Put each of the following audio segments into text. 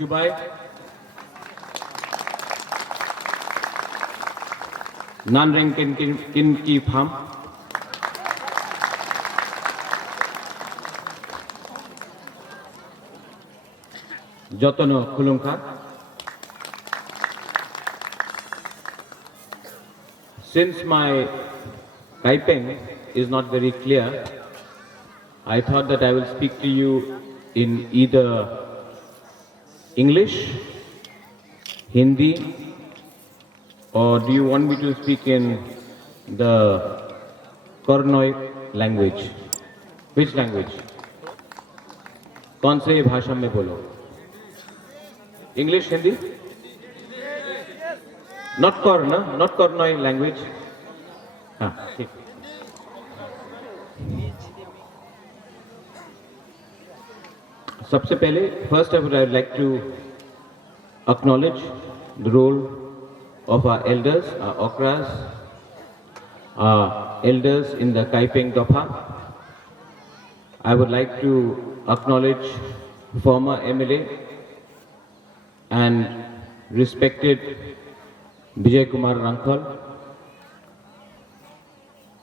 Chubai, Nanring Kin Ki Pham, Jotono Kulungka. Since my typing is not very clear, I thought that I will speak to you in either English, Hindi, or do you want me to speak in the Kornoi language? Which language? कौन से भाषा में बोलो? English, Hindi? Not Korna, not Kornoi language. हाँ, ठीक. सबसे पहले, first I would like to acknowledge the role of our elders, our okras, our elders in the Kaiping Dopha. I would like to acknowledge former MLA and respected Vijay Kumar Rankhal.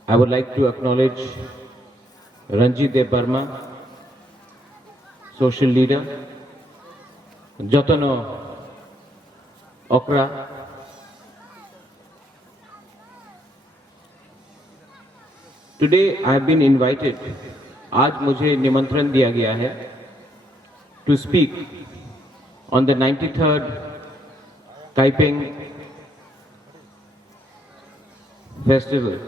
I would like to acknowledge Ranjit Dev Burma, social leader, Jotono Okra, today I have been invited, आज मुझे निमंत्रण दिया गया है to speak on the 93rd Kaiping Festival.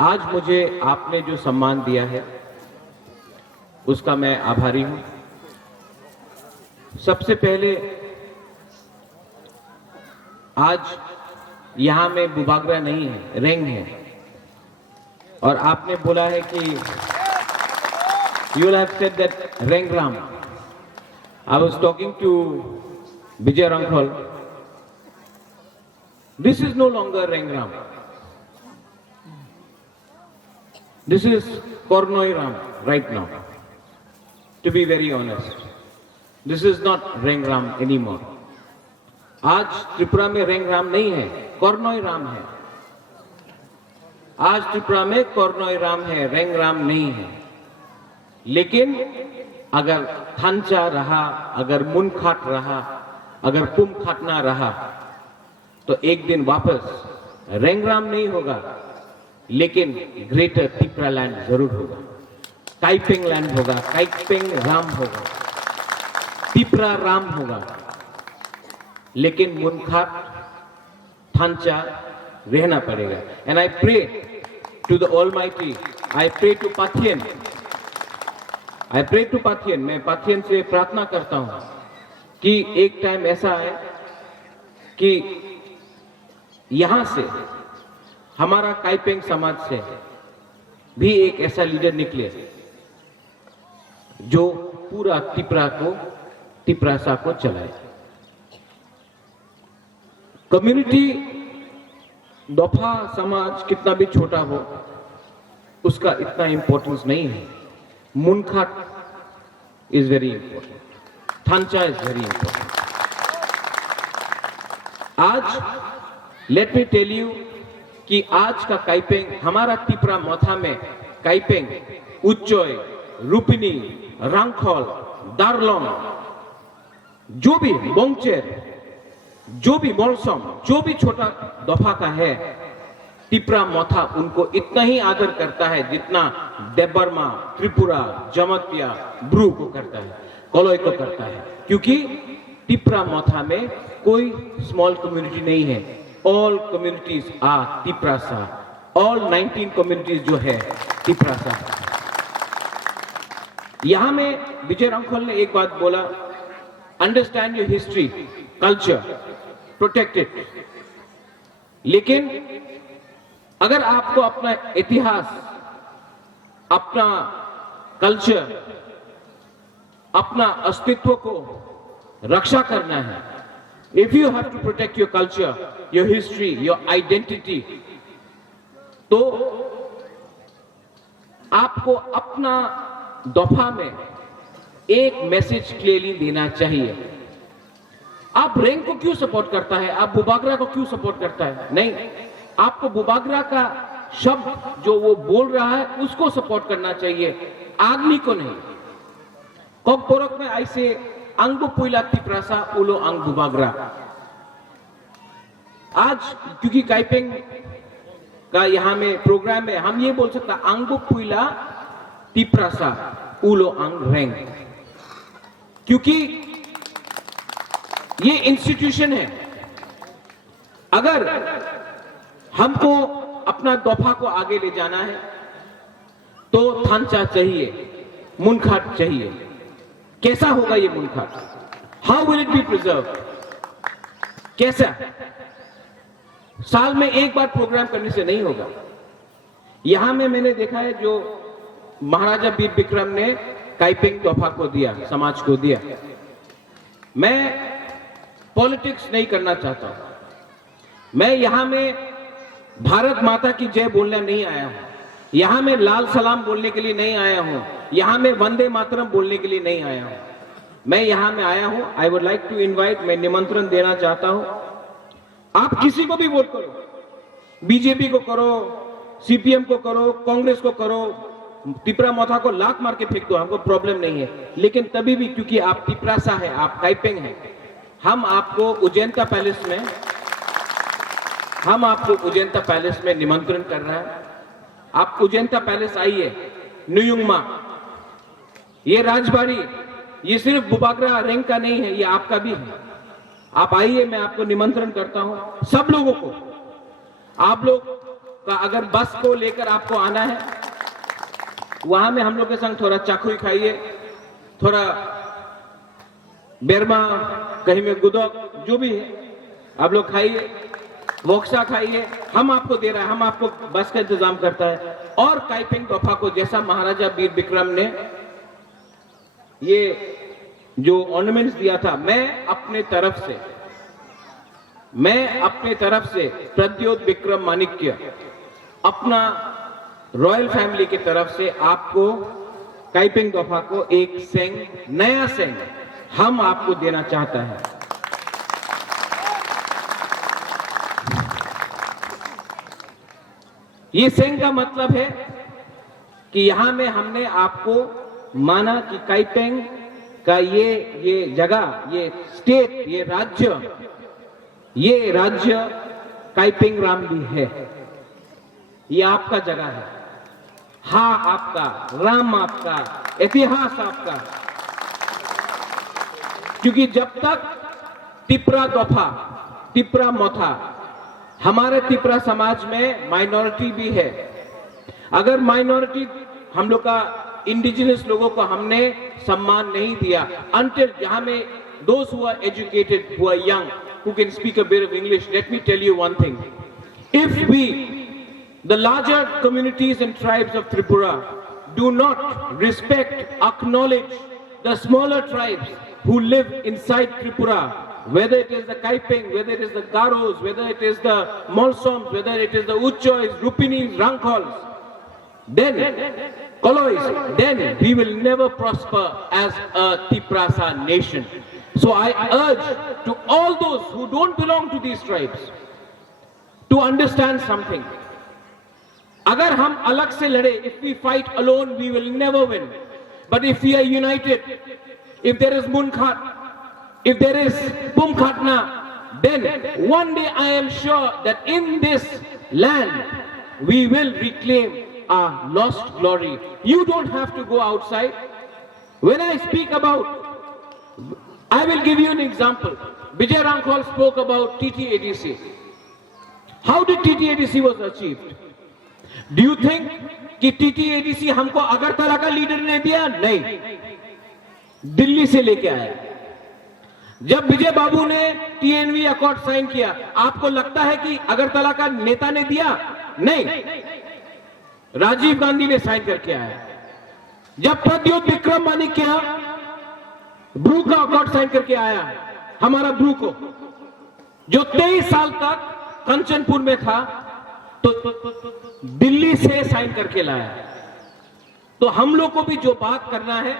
आज मुझे आपने जो सम्मान दिया है उसका मैं आभारी हूं। सबसे पहले आज यहां में बुबागरा नहीं है, रेंग है, और आपने बोला है कि you will have said that Rengram. I was talking to Vijay Rankhal. This is no longer Rengram. This is Kornoi Ram right now. To be very honest, this is not Rengram anymore. आज त्रिपुरा में रेंगराम नहीं है, कोरनोई राम है। आज त्रिपुरा में कोरनोई राम है, रेंगराम नहीं है। लेकिन अगर थांचा रहा, अगर मुनखाट रहा, अगर पुम खाटना रहा, तो एक दिन वापस रेंगराम नहीं होगा, लेकिन ग्रेटर त्रिपुरा लैंड जरूर होगा, काइपिंग लैंड होगा, काइपिंग राम होगा, त्रिपुरा राम होगा, लेकिन मुनखाट थांचा रहना पड़ेगा। And I pray to the almighty, I pray to Pathian, I pray to Pathian, मैं पाथियन से प्रार्थना करता हूं कि एक टाइम ऐसा है कि यहां से हमारा काइपेंग समाज से भी एक ऐसा लीडर निकले जो पूरा तिपरासा को चलाए। कम्युनिटी दोफा समाज कितना भी छोटा हो, उसका इतना इंपॉर्टेंस नहीं है। मुनखाट इज वेरी इंपॉर्टेंट, थांचा इज वेरी इंपॉर्टेंट। आज लेट मी टेल यू कि आज का काइपेंग, हमारा त्रिपुरा मोथा में काइपेंग, उच्चोय, रूपिनी, रांखोल, दारलोंग, जो भी बोंगचेर, जो भी मोलसोम, जो भी छोटा दफा का है, त्रिपुरा मोथा उनको इतना ही आदर करता है जितना देबबर्मा, त्रिपुरा, जमतिया, ब्रू को करता है, कोलोई को करता है। क्योंकि त्रिपुरा मोथा में कोई स्मॉल कम्युनिटी नहीं है। All communities are Tiprasa, all 19 communities जो है तिपरासा। यहां में विजय रंखोल ने एक बात बोला, understand your history, culture, protect it. लेकिन अगर आपको अपना इतिहास, अपना कल्चर, अपना अस्तित्व को रक्षा करना है, if you have to protect your culture, your history, your identity, तो आपको अपना दफा में एक मैसेज क्लियरली देना चाहिए। आप रैंक को क्यों सपोर्ट करता है, आप बुबागरा को क्यों सपोर्ट करता है? नहीं, आपको बुबागरा का शब्द जो वो बोल रहा है उसको सपोर्ट करना चाहिए, आदमी को नहीं। कब पोरक में ऐसे अंग पुइला तिप्रासा उलो अंग बुबागरा। आज क्योंकि काइपेंग का यहां में प्रोग्राम में हम ये बोल सकता अंग पुइला तिप्रासा उलो अंग रैंक, क्योंकि ये इंस्टीट्यूशन है। अगर हमको अपना दफा को आगे ले जाना है तो थांचा चाहिए, मुनखाट चाहिए। कैसा होगा ये मुनखाट? How will it be preserve? कैसा? साल में एक बार प्रोग्राम करने से नहीं होगा। यहां में मैंने देखा है जो महाराजा वीर विक्रम ने काइपेंग तोहफा को दिया, समाज को दिया। मैं पॉलिटिक्स नहीं करना चाहता हूं। मैं यहां में भारत माता की जय बोलने नहीं आया हूं, यहां में लाल सलाम बोलने के लिए नहीं आया हूं, यहां में वंदे मातरम बोलने के लिए नहीं आया हूं। मैं यहां में आया हूं, I would like to invite, मैं निमंत्रण देना चाहता हूं, आप किसी को भी वोट करो, बीजेपी को करो, सीपीएम को करो, कांग्रेस को करो, तिपरा मोथा को लात मार के फेंक दो, हमको प्रॉब्लम नहीं है। लेकिन तभी भी क्योंकि आप तिपरासा है, आप काइपेंग है, हम आपको उजैंता पैलेस में निमंत्रण कर रहे हैं। आप उजैंता पैलेस आइए, न्यूयुंगमा, ये राजबाड़ी, ये सिर्फ बुबागरा रैंक का नहीं है, ये आपका भी है। आप आइए, मैं आपको निमंत्रण करता हूं, सब लोगों को। आप लोग का अगर बस को लेकर आपको आना है, वहां में हम लोग के संग थोड़ा चाकुई खाइए, थोड़ा बेरमा, कहीं में गुदक, जो भी है आप लोग खाइए, मोक्सा खाइए, हम आपको दे रहा है, हम आपको बस का इंतजाम करता है। और काइपेंग तोहफा को जैसा महाराजा वीर विक्रम ने ये जो ऑर्नामेंट्स दिया था, मैं अपने तरफ से प्रद्योत विक्रम माणिक्य, अपना रॉयल फैमिली की तरफ से आपको काइपेंग तोहफा को एक सेंग, नया सेंग हम आपको देना चाहता है। ये सेंग का मतलब है कि यहां में हमने आपको माना कि काइपेंग का ये जगह, ये स्टेट, ये राज्य काइपेंग रामली है, ये आपका जगह है। हा आपका, राम आपका, इतिहास आपका। क्योंकि जब तक तिपरा दोफा, तिपरा मोथा, हमारे तिपरा समाज में माइनॉरिटी भी है। अगर माइनॉरिटी, हम लोग का इंडिजिनस लोगों को हमने सम्मान नहीं दिया, until जहां में those who are educated, who are young, who can speak a bit of English, let me tell you one thing. If we, the larger communities and tribes of Tripura, do not respect, acknowledge the smaller tribes who live inside Tripura, whether it is the Kaipeng, whether it is the Garos, whether it is the Molsoms, whether it is the Uchois, Rupinis, Ranghols, then Kolois, then we will never prosper as a Tiprasa nation. So I urge to all those who don't belong to these tribes to understand something. अगर हम अलग से लड़े, if we fight alone, we will never win. But if we are united, if there is Munkhat, if there is Pumkhatna, then one day I am sure that in this land we will reclaim our lost glory. You don't have to go outside. When I speak about, I will give you an example. Vijay Rangkhal spoke about TTADC. How did TTADC was achieved? Do you think कि TTADC हमको अगरतला का leader ने दिया? नहीं, दिल्ली से लेके आया। जब विजय बाबू ने TNV अकॉर्ड साइन किया, आपको लगता है कि अगरतला का नेता ने दिया? नहीं, राजीव गांधी ने साइन करके आया। जब प्रद्योत विक्रम माणिक्य ब्रू का अकॉर्ड साइन करके आया, हमारा ब्रू को, जो 23 साल तक कंचनपुर में था, तो दिल्ली से साइन करके लाया। तो हम लोग को भी जो बात करना है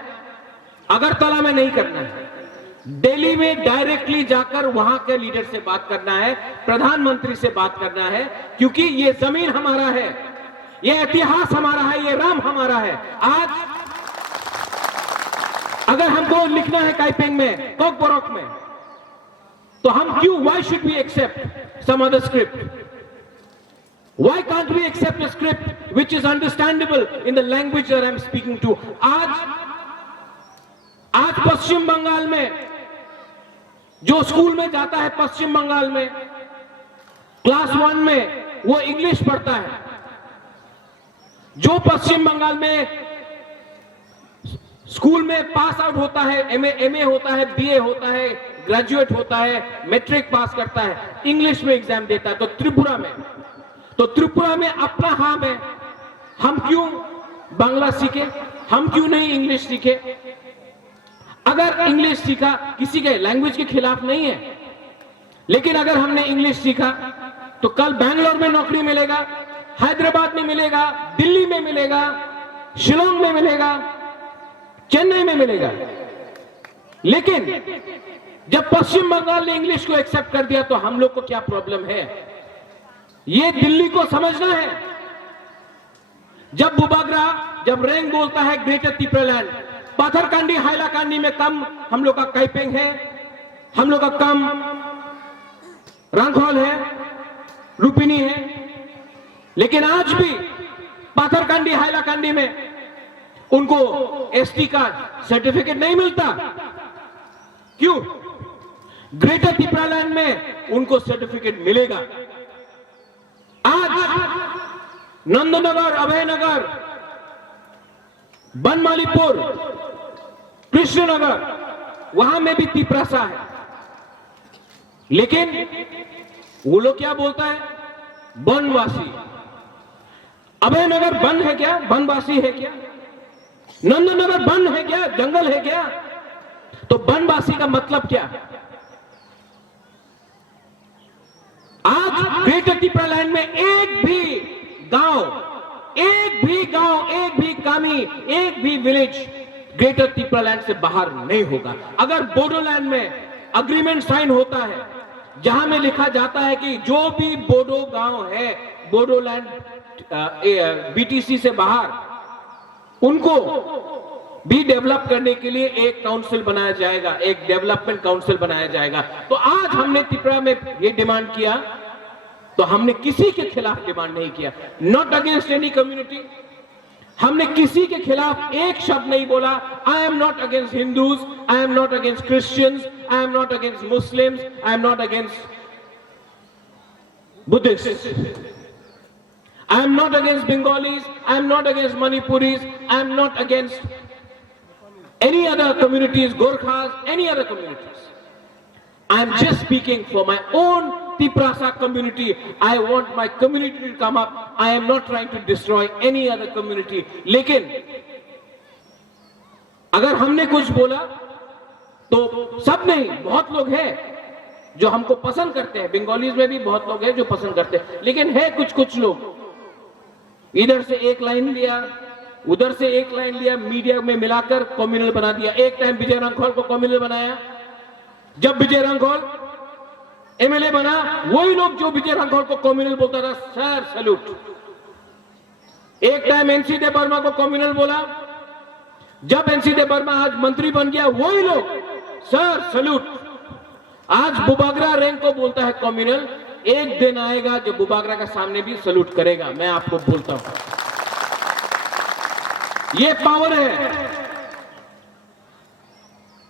अगरतला में नहीं करना है, दिल्ली में डायरेक्टली जाकर वहां के लीडर से बात करना है, प्रधानमंत्री से बात करना है, क्योंकि ये जमीन हमारा है, ये इतिहास हमारा है, ये राम हमारा है। आज अगर हमको लिखना है काइपेंग में, कोकबोरोक में, तो हम क्यों, why should we accept some other script? Why can't we accept a script which is understandable in the language that I'm speaking to? आज पश्चिम बंगाल में जो स्कूल में जाता है, पश्चिम बंगाल में क्लास 1 में वो इंग्लिश पढ़ता है। जो पश्चिम बंगाल में स्कूल में पास आउट होता है, एमए होता है, बीए होता है, ग्रेजुएट होता है, मैट्रिक पास करता है, इंग्लिश में एग्जाम देता है। तो त्रिपुरा में अपना हाम है, हम क्यों बांग्ला सीखे, हम क्यों नहीं इंग्लिश सीखे? अगर इंग्लिश सीखा, किसी के लैंग्वेज के खिलाफ नहीं है, लेकिन अगर हमने इंग्लिश सीखा तो कल बैंगलोर में नौकरी मिलेगा, हैदराबाद में मिलेगा, दिल्ली में मिलेगा, शिलोंग में मिलेगा, चेन्नई में मिलेगा। लेकिन जब पश्चिम बंगाल ने इंग्लिश को एक्सेप्ट कर दिया तो हम लोग को क्या प्रॉब्लम है, ये दिल्ली को समझना है। जब रेंग बोलता है ग्रेटर त्रिपुरालैंड, पाथरकांडी हाइलाकांडी में कम हम लोग का काइपेंग है, हम लोग का कम रंगहॉल है, रुपिनी है, लेकिन आज भी पाथरकांडी हाइलाकांडी में उनको एसटी का सर्टिफिकेट नहीं मिलता। क्यों? ग्रेटर त्रिपुरालैंड में उनको सर्टिफिकेट मिलेगा। आज नंदनगर, अभयनगर, बनमालीपुर, कृष्णनगर, वहां में भी तिपरासा है, लेकिन वो लोग क्या बोलता है, बनवासी। अभयनगर बन है क्या, बनवासी है क्या? नंदनगर बन है क्या, जंगल है क्या? तो बनवासी का मतलब क्या? आज ग्रेटर त्रिपुरालैंड में एक भी गांव, एक भी कामी, एक भी विलेज ग्रेटर त्रिपुरालैंड से बाहर नहीं होगा। अगर बोडोलैंड में अग्रीमेंट साइन होता है जहां में लिखा जाता है कि जो भी बोडो गांव है बोडोलैंड बीटीसी से बाहर, उनको भी डेवलप करने के लिए एक काउंसिल बनाया जाएगा, एक डेवलपमेंट काउंसिल बनाया जाएगा। तो आज हमने त्रिपुरा में ये डिमांड किया, तो हमने किसी के खिलाफ डिमांड नहीं किया, नॉट अगेंस्ट एनी कम्युनिटी। हमने किसी के खिलाफ एक शब्द नहीं बोला। I am not against Hindus, I am not against Christians, I am not against Muslims, I am not against Buddhist, I am not against Bengalis, I am not against Manipuris, I am not against any other communities, Gorkhas, any other communities. I am just speaking for my own Tiprasa community. I want my community to come up. I am not trying to destroy any other community. लेकिन अगर हमने कुछ बोला तो सब नहीं, बहुत लोग हैं जो हमको पसंद करते हैं। बंगालीज में भी बहुत लोग हैं जो पसंद करते हैं, लेकिन है कुछ लोग इधर से एक लाइन लिया, उधर से एक लाइन लिया, मीडिया में मिलाकर कम्युनल बना दिया। एक टाइम विजय रंघोल को कम्युनल बनाया। जब विजय रंघोल एमएलए बना, वही लोग जो विजय रंघोल को कम्युनल बोलता था, सर सैल्यूट। एक टाइम एनसी देव वर्मा को कम्युनल बोला, जब एनसी देव वर्मा आज मंत्री बन गया, वही लोग सर सैल्यूट। आज बुबागरा रैंक को बोलता है कम्युनल। एक दिन आएगा जब बुबागरा का सामने भी सैल्यूट करेगा, मैं आपको बोलता हूं। ये पावर है।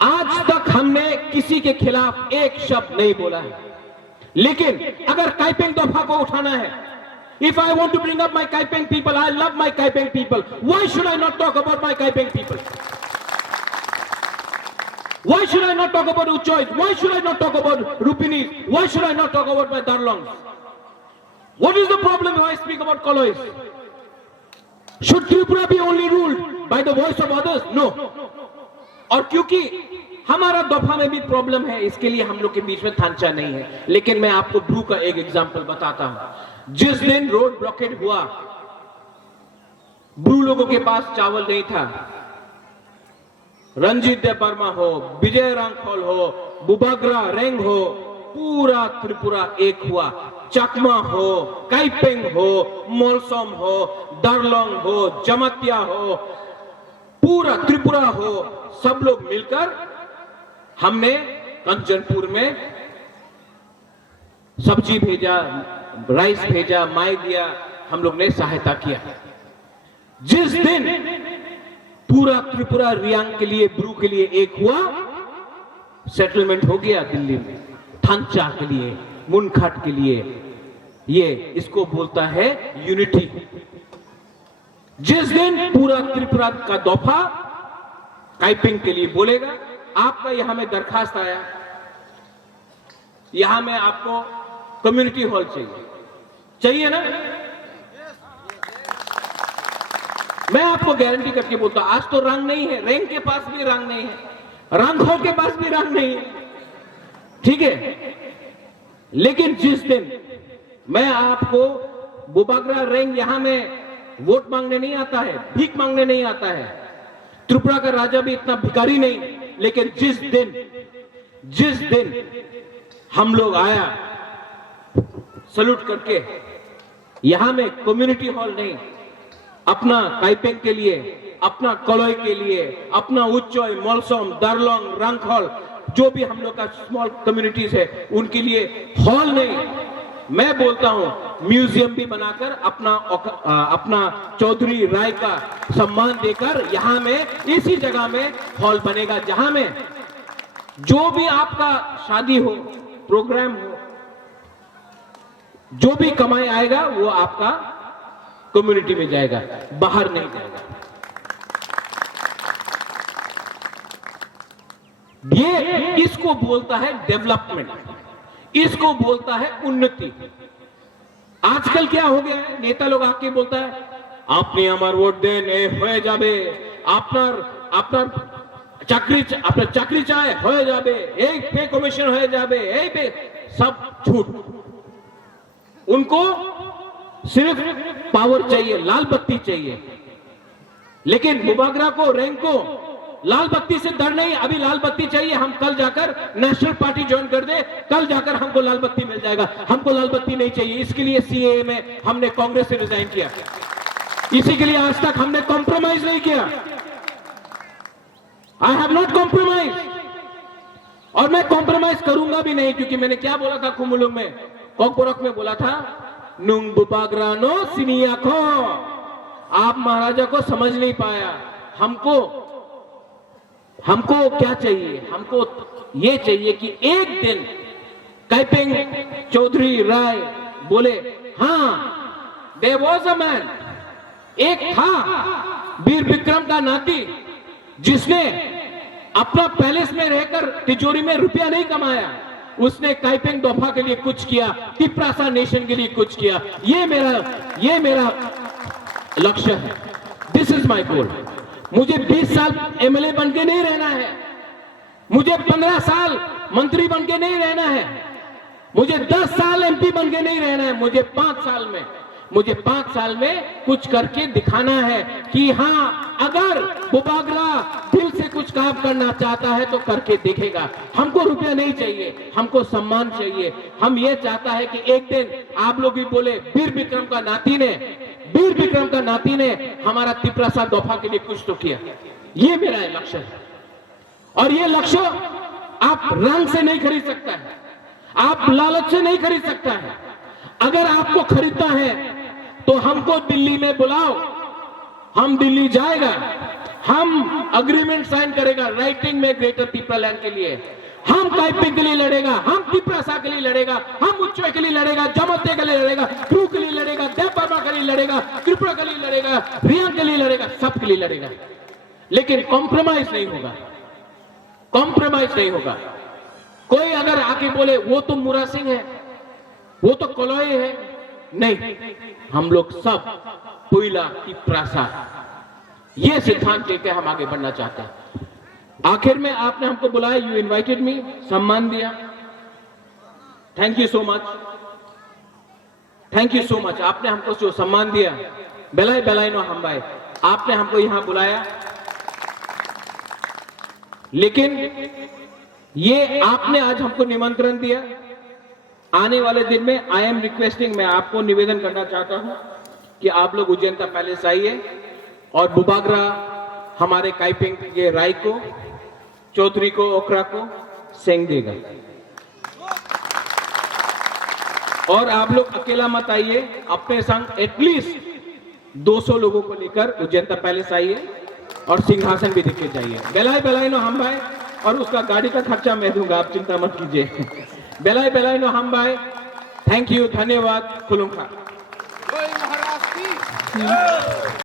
आज तक हमने किसी के खिलाफ एक शब्द नहीं बोला है, लेकिन अगर काइपेंग दफा को उठाना है, if I want to bring up my Kaipeng people, I love my Kaipeng people, why should I not talk about my Kaipeng people? Why should I not talk about Uchois? Why should I not talk about Rupinis? Why should I not talk about my Darlongs? What is the problem if I speak about Kolois? Should Tripura be only ruled by the voice of others? No. और क्योंकि हमारा दफा में भी problem है, इसके लिए हम लोग के बीच में थांचा नहीं है। लेकिन मैं आपको ब्रू का एक एग्जांपल बताता हूं। जिस दिन रोड ब्लॉकेट हुआ, ब्रू लोगों के पास चावल नहीं था, रंजीत देवर्मा हो, विजय रांखल हो, बुबाग्रा रेंग हो, पूरा त्रिपुरा एक हुआ। चकमा हो, काइपेंग हो, मोलसोम हो, दरलोंग हो, जमतिया हो, पूरा त्रिपुरा हो, सब लोग मिलकर हमने कंचनपुर में सब्जी भेजा, राइस भेजा, माई दिया, हम लोग ने सहायता किया। जिस दिन पूरा त्रिपुरा रियांग के लिए, ब्रू के लिए एक हुआ, सेटलमेंट हो गया दिल्ली में, थांचा के लिए, मुनखाट के लिए, ये इसको बोलता है यूनिटी। जिस दिन पूरा त्रिपुरा का दफा काइपिंग के लिए बोलेगा, आपका यहां में दरखास्त आया, यहां में आपको कम्युनिटी हॉल चाहिए ना? मैं आपको गारंटी करके बोलता हूं, आज तो रंग नहीं है, रेंग के पास भी रंग नहीं है, रंगों के पास भी रंग नहीं है, ठीक है। लेकिन जिस दिन मैं आपको बुबाग्रा रेंग यहां में वोट मांगने नहीं आता है, भीख मांगने नहीं आता है, त्रिपुरा का राजा भी इतना भिखारी नहीं, लेकिन जिस दिन हम लोग आया सल्यूट करके, यहां में कम्युनिटी हॉल नहीं, अपना काइपेंग के लिए, अपना कलोई के लिए, अपना उच्चोय, मोलसोम, दरलोंग, रंगखोल, जो भी हम लोग का स्मॉल कम्युनिटीज है, उनके लिए हॉल नहीं, मैं बोलता हूं म्यूजियम भी बनाकर अपना चौधरी राय का सम्मान देकर यहां में इसी जगह में हॉल बनेगा, जहां में जो भी आपका शादी हो, प्रोग्राम हो, जो भी कमाई आएगा वो आपका कम्युनिटी में जाएगा, बाहर नहीं जाएगा। ये इसको बोलता है डेवलपमेंट, इसको बोलता है उन्नति। आजकल क्या हो गया है, नेता लोग आके बोलता है आपने हमार वोट देन हो जाबे, আপনার চাকরি চায় হয়ে যাবে, এই पे कमीशन हो जाबे, এই पे, सब झूठ। उनको सिर्फ पावर चाहिए, लाल बत्ती चाहिए। लेकिन बुबाग्रा को, रैंक को लाल बत्ती से डर नहीं, अभी लाल बत्ती चाहिए, हम कल जाकर नेशनल पार्टी ज्वाइन कर दे, कल जाकर हमको लाल बत्ती मिल जाएगा, हमको लाल बत्ती नहीं चाहिए। इसके लिए सीएए में हमने कांग्रेस से रिजाइन किया, इसी के लिए आज तक हमने कॉम्प्रोमाइज नहीं किया। आई हैव नॉट कॉम्प्रोमाइज, और मैं कॉम्प्रोमाइज करूंगा भी नहीं, क्योंकि मैंने क्या बोला था कुमुलुंग में, कोकबोरक में बोला था, नुंग बुबाग्रानो सिनियाखो, आप महाराजा को समझ नहीं पाया। हमको क्या चाहिए, हमको ये चाहिए कि एक दिन काइपेंग चौधरी राय बोले, हाँ देयर वाज अ मैन, एक था वीर विक्रम का नाती, जिसने अपना पैलेस में रहकर तिजोरी में रुपया नहीं कमाया, उसने काइपेंग दोफा के लिए कुछ किया, तिप्रासा नेशन के लिए कुछ किया। ये मेरा लक्ष्य है, दिस इज माई गोल। मुझे 20 साल एमएलए बन के नहीं रहना है, मुझे 15 साल मंत्री बन के नहीं रहना है, मुझे 10 साल एमपी बन के नहीं रहना है, मुझे 5 साल में कुछ करके दिखाना है कि हाँ, अगर बुबाग्रा दिल से कुछ काम करना चाहता है तो करके देखेगा। हमको रुपया नहीं चाहिए, हमको सम्मान चाहिए। हम ये चाहता है कि एक दिन आप लोग भी बोले, वीर विक्रम का नाती ने हमारा तिप्रासा दोफा के लिए कुछ तो किया। ये मेरा लक्ष्य है, और ये लक्ष्य आप रंग से नहीं खरीद सकता है, आप लालच से नहीं खरीद सकता है। अगर आपको खरीदना है तो हमको दिल्ली में बुलाओ, हम दिल्ली जाएगा, हम अग्रीमेंट साइन करेगा राइटिंग में ग्रेटर तिप्रा लैंड के लिए, हम काइपिंग के लिए लड़ेगा, हम तिप्रासा के लिए लड़ेगा, हम उच्चोय के लिए लड़ेगा, जमते के लिए लड़ेगा, क्रू के लिए लड़ेगा, देवबर्मा के लिए लड़ेगा, त्रिपुरा के लिए लड़ेगा, रियांग के लिए लड़ेगा, सब के लिए लड़ेगा। लेकिन कॉम्प्रोमाइज नहीं होगा, कॉम्प्रोमाइज नहीं होगा। कोई अगर आके बोले वो तो मुरा सिंह है, वो तो कलोई है, नहीं, हम लोग सब पुइला तिप्रासा, ये सिद्धांत लेकर हम आगे बढ़ना चाहते हैं। आखिर में आपने हमको बुलाया, यू इनवाइटेड मी, सम्मान दिया, thank you so much, thank you so much. आपने हमको जो सम्मान दिया, बेलाई बेलाई नो हम भाई, आपने हमको यहां बुलाया, लेकिन ये आपने आज हमको निमंत्रण दिया, आने वाले दिन में आई एम रिक्वेस्टिंग, मैं आपको निवेदन करना चाहता हूं कि आप लोग उज्जैनता पैलेस आइए और बुबागरा हमारे काइपिंग के राय को, चौधरी को, ओखरा को सेंग देगा। और आप लोग अकेला मत आइए, अपने संग एटलीस्ट 200 लोगों को लेकर उज्जैनता पैलेस आइए और सिंहासन भी देख के जाइए। बेलाई बेलाई नो हम भाई, और उसका गाड़ी का खर्चा मैं दूंगा, आप चिंता मत कीजिए। बेलाई बेलाई नो हम भाई, थैंक यू, धन्यवाद, खुलूंगा।